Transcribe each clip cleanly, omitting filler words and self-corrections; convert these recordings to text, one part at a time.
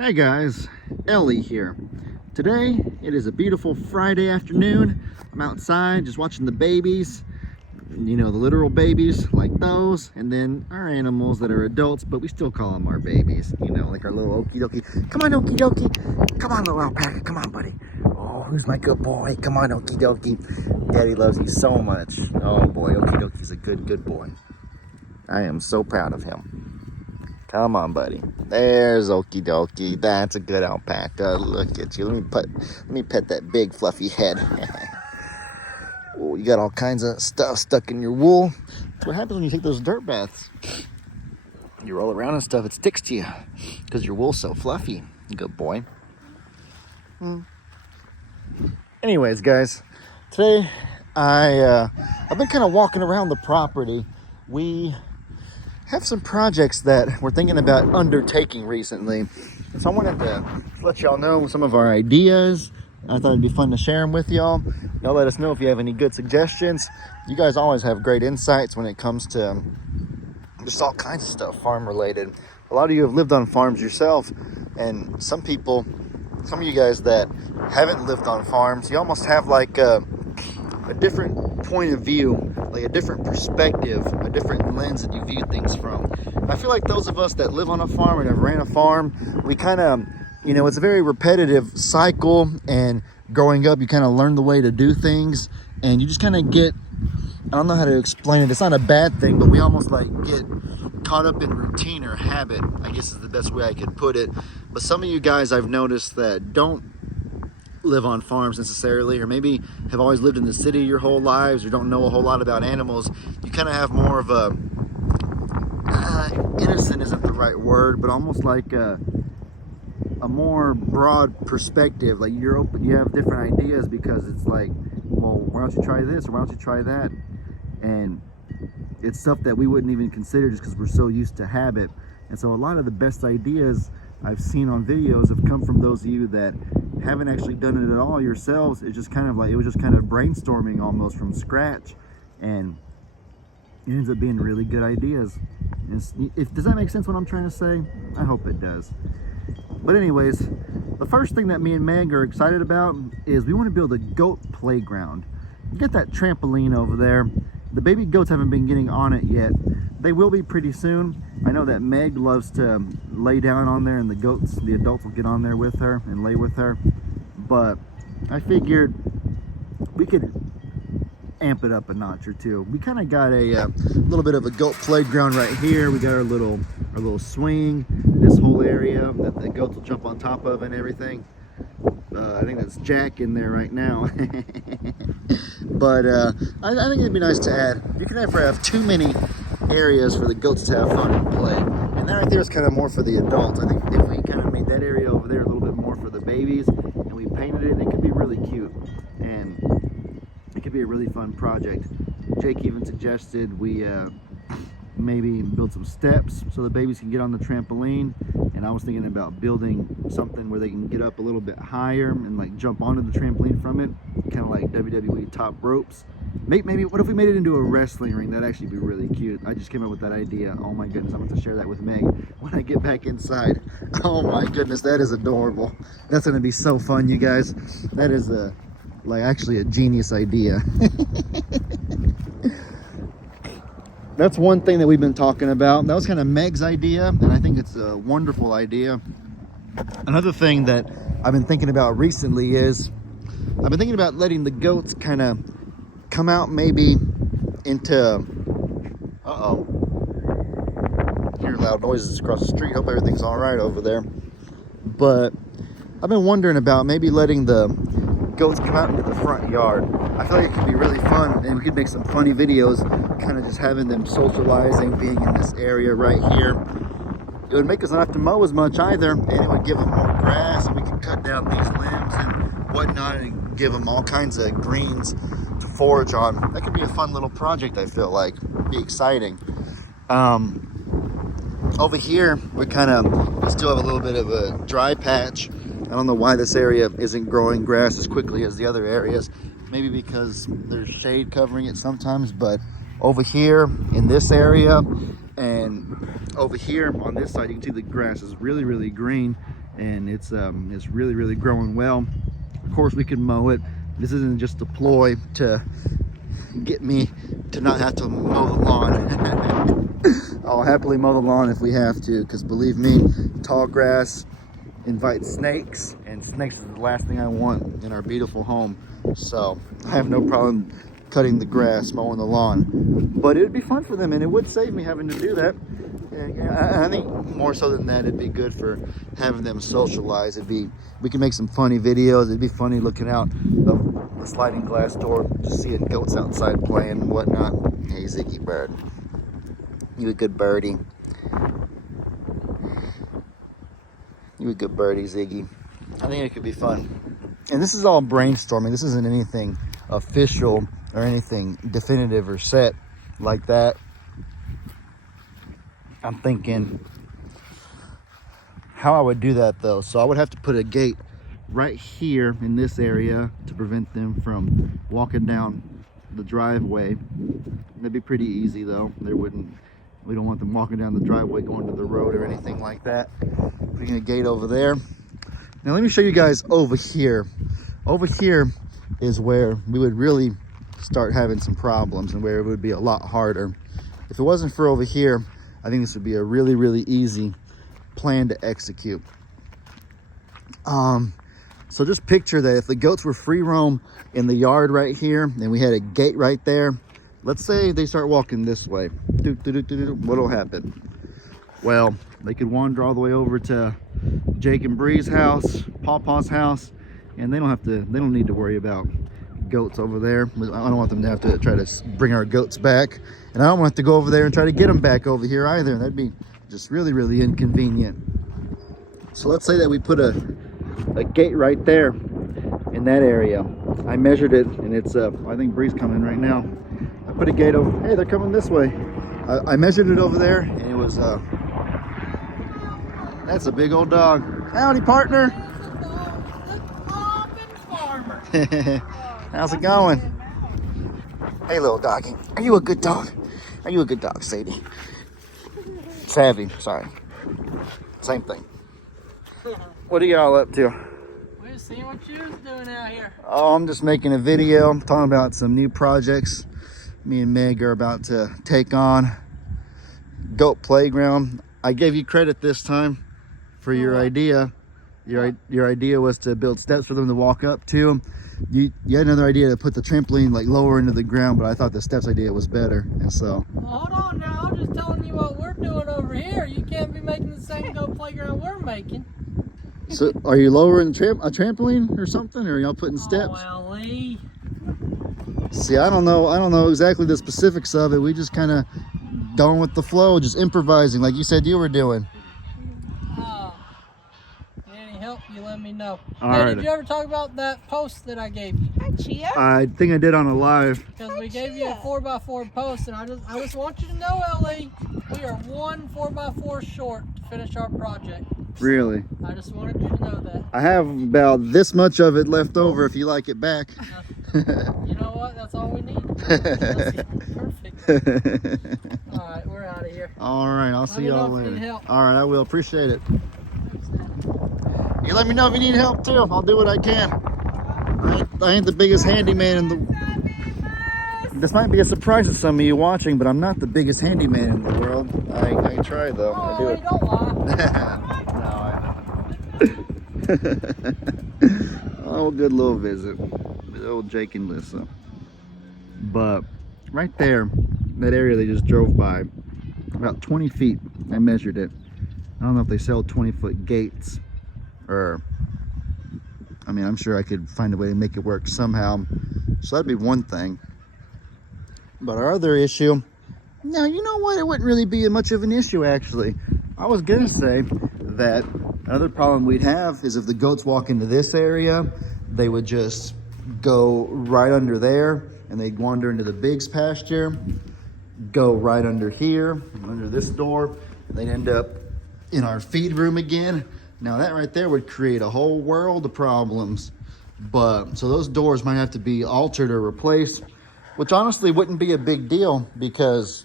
Hey guys, Ellie here. Today it is a beautiful Friday afternoon. I'm outside just watching the babies, you know, the literal babies like those, and then our animals that are adults, but we still call them our babies, you know, like our little okie dokie. Come on, okie dokie. Come on, little alpaca. Come on, buddy. Oh, who's my good boy? Come on, okie dokie. Daddy loves you so much. Oh boy, okie dokie's a good boy. I am so proud of him. Come on, buddy. There's Okie Dokie. That's a good alpaca. Look at you. Let me pet that big fluffy head. Oh, you got all kinds of stuff stuck in your wool. That's what happens when you take those dirt baths. You roll around and stuff, it sticks to you because your wool's so fluffy. Good boy. Anyways, guys, today I've been kind of walking around the property. We have some projects that we're thinking about undertaking recently. So I wanted to let y'all know some of our ideas. I thought it'd be fun to share them with y'all. Y'all let us know if you have any good suggestions. You guys always have great insights when it comes to just all kinds of stuff farm related. A lot of you have lived on farms yourself, and some of you guys that haven't lived on farms, you almost have like a different point of view, like a different perspective, a different lens that you view things from. I feel like those of us that live on a farm and have ran a farm, we kind of, you know, it's a very repetitive cycle, and growing up you kind of learn the way to do things, and you just kind of get, I don't know how to explain it, it's not a bad thing, but we almost like get caught up in routine or habit, I guess is the best way I could put it. But some of you guys I've noticed that don't live on farms necessarily, or maybe have always lived in the city your whole lives, or don't know a whole lot about animals, you kind of have more of a innocent isn't the right word, but almost like a more broad perspective. Like you're open, you have different ideas, because it's like, well, why don't you try this, or why don't you try that? And it's stuff that we wouldn't even consider just because we're so used to habit. And so a lot of the best ideas I've seen on videos have come from those of you that haven't actually done it at all yourselves. It's just kind of like, it was just kind of brainstorming almost from scratch, and it ends up being really good ideas. Does that make sense what I'm trying to say? I hope it does. But anyways, the first thing that me and Meg are excited about is we want to build a goat playground. You get that trampoline over there. The baby goats haven't been getting on it yet. They will be pretty soon. I know that Meg loves to lay down on there, and the adults will get on there with her and lay with her. But I figured we could amp it up a notch or two. We kind of got a little bit of a goat playground right here. We got our little swing, this whole area that the goats will jump on top of and everything. I think that's Jack in there right now. But I think it'd be nice to add. You can never have too many areas for the goats to have fun and play. And that right there is kind of more for the adults. I think if we kind of made that area over there a little bit more for the babies, and we painted it, it could be really cute. And it could be a really fun project. Jake even suggested we maybe build some steps so the babies can get on the trampoline, and I was thinking about building something where they can get up a little bit higher and like jump onto the trampoline from it, kind of like WWE top ropes. Maybe what if we made it into a wrestling ring? That'd actually be really cute. I just came up with that idea. Oh my goodness, I'm going to share that with Meg when I get back inside. Oh my goodness, that is adorable. That's going to be so fun, you guys. That is actually a genius idea. That's one thing that we've been talking about. That was kind of Meg's idea, and I think it's a wonderful idea. Another thing that I've been thinking about recently is I've been thinking about letting the goats kind of come out maybe into, hear loud noises across the street. Hope everything's all right over there. But I've been wondering about maybe letting the goats come out into the front yard. I feel like it could be really fun, and we could make some funny videos, kind of just having them socializing, being in this area right here. It would make us not have to mow as much either, and it would give them more grass, and we could cut down these limbs and whatnot and give them all kinds of greens to forage on. That could be a fun little project, I feel like. It'd be exciting. Over here, we still have a little bit of a dry patch. I don't know why this area isn't growing grass as quickly as the other areas. Maybe because there's shade covering it sometimes, but over here in this area and over here on this side, you can see the grass is really, really green. and it's really, really growing well. Of course, we could mow it. This isn't just a ploy to get me to not have to mow the lawn. I'll happily mow the lawn if we have to, because believe me, tall grass invites snakes, and snakes is the last thing I want in our beautiful home. So I have no problem cutting the grass, mowing the lawn, but it would be fun for them, and it would save me having to do that. And I think more so than that, it'd be good for having them socialize. We can make some funny videos. It'd be funny looking out the sliding glass door, just seeing goats outside playing and whatnot. Hey, Ziggy bird, you a good birdie. You a good birdie, Ziggy. I think it could be fun. And this is all brainstorming. This isn't anything official or anything definitive or set like that. I'm thinking how I would do that though. So I would have to put a gate right here in this area to prevent them from walking down the driveway. That'd be pretty easy though. We don't want them walking down the driveway going to the road or anything like that. Putting a gate over there. Now let me show you guys over here. Over here is where we would really start having some problems, and where it would be a lot harder. If it wasn't for over here, I think this would be a really, really easy plan to execute. So just picture that if the goats were free roam in the yard right here, and we had a gate right there, let's say they start walking this way, what'll happen? Well, they could wander all the way over to Jake and Bree's house, Pawpaw's house, and they don't need to worry about goats over there. I don't want them to have to try to bring our goats back, and I don't want to go over there and try to get them back over here either. That'd be just really, really inconvenient. So let's say that we put a gate right there in that area. I measured it, and it's I think Bree's coming right now. I put a gate over. Hey, they're coming this way. I measured it over there, and it was that's a big old dog. Howdy, partner. How's it going? Hey, little doggy. Are you a good dog? Are you a good dog, Sadie? Savvy, sorry. Same thing. What are y'all up to? We're seeing what you're doing out here. Oh, I'm just making a video. I'm talking about some new projects me and Meg are about to take on. Goat Playground. I gave you credit this time for your idea. Your idea was to build steps for them to walk up to. You had another idea to put the trampoline like lower into the ground, but I thought the steps idea was better, and so. Well, hold on now, I'm just telling you what we're doing over here. You can't be making the same Goat Playground we're making. So, are you lowering a trampoline or something, or are y'all putting steps? Oh, well, Lee. See, I don't know exactly the specifics of it. We just kind of going with the flow, just improvising, like you said you were doing. Any help, you let me know. All hey, right. Did you ever talk about that post that I gave you? Hi, Chia. I think I did on a live. Because we gave you a 4x4 post, and I just want you to know, Ellie, we are one 4x4 short to finish our project. Really? I just wanted you to know that. I have about this much of it left over if you like it back. You know what? That's all we need. Perfect. All right, we're out of here. All right, I'll see y'all Let me know if you later. need help. All right, I will. Appreciate it. You let me know if you need help too. I'll do what I can. I ain't the biggest handyman in the. This might be a surprise to some of you watching, but I'm not the biggest handyman in the world. I try though. I do it. Don't lie. Oh, good little visit with old Jake and Lissa. But right there, that area they just drove by, about 20 feet, I measured it. I don't know if they sell 20-foot gates, or I mean, I'm sure I could find a way to make it work somehow. So that'd be one thing. But our other issue, now, you know what? It wouldn't really be much of an issue, actually. I was gonna say that another problem we'd have is if the goats walk into this area, they would just go right under there, and they'd wander into the Biggs pasture, go right under here, under this door, they'd end up in our feed room again. Now that right there would create a whole world of problems. But so those doors might have to be altered or replaced, which honestly wouldn't be a big deal because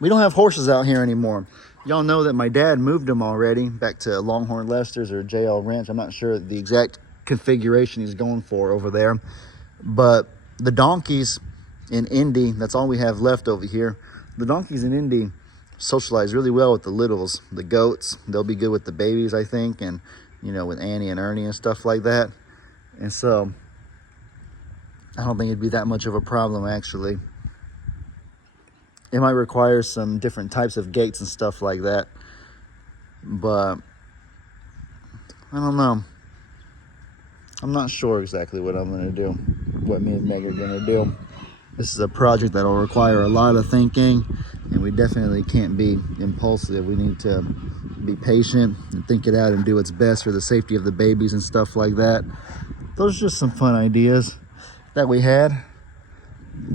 we don't have horses out here anymore. Y'all know that my dad moved them already back to Longhorn Lester's or JL Ranch. I'm not sure the exact configuration he's going for over there. But the donkeys in Indy, that's all we have left over here. The donkeys in Indy socialize really well with the littles. The goats, they'll be good with the babies, I think, and you know, with Annie and Ernie and stuff like that. And so I don't think it'd be that much of a problem, actually. It might require some different types of gates and stuff like that, but I don't know. I'm not sure exactly what I'm gonna do, what me and Meg are gonna do. This is a project that'll require a lot of thinking, and we definitely can't be impulsive. We need to be patient and think it out and do what's best for the safety of the babies and stuff like that. Those are just some fun ideas that we had.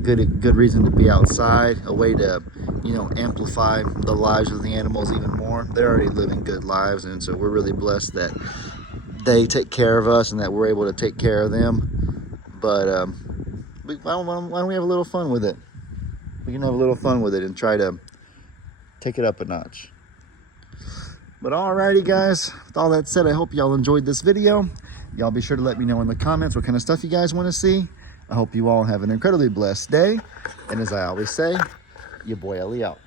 Good reason to be outside, a way to, you know, amplify the lives of the animals even more. They're already living good lives, and so we're really blessed that they take care of us and that we're able to take care of them. But why don't we have a little fun with it? We can have a little fun with it and try to take it up a notch. But alrighty guys, with all that said, I hope y'all enjoyed this video. Y'all be sure to let me know in the comments what kind of stuff you guys want to see. I hope you all have an incredibly blessed day. And as I always say, your boy Ellie out.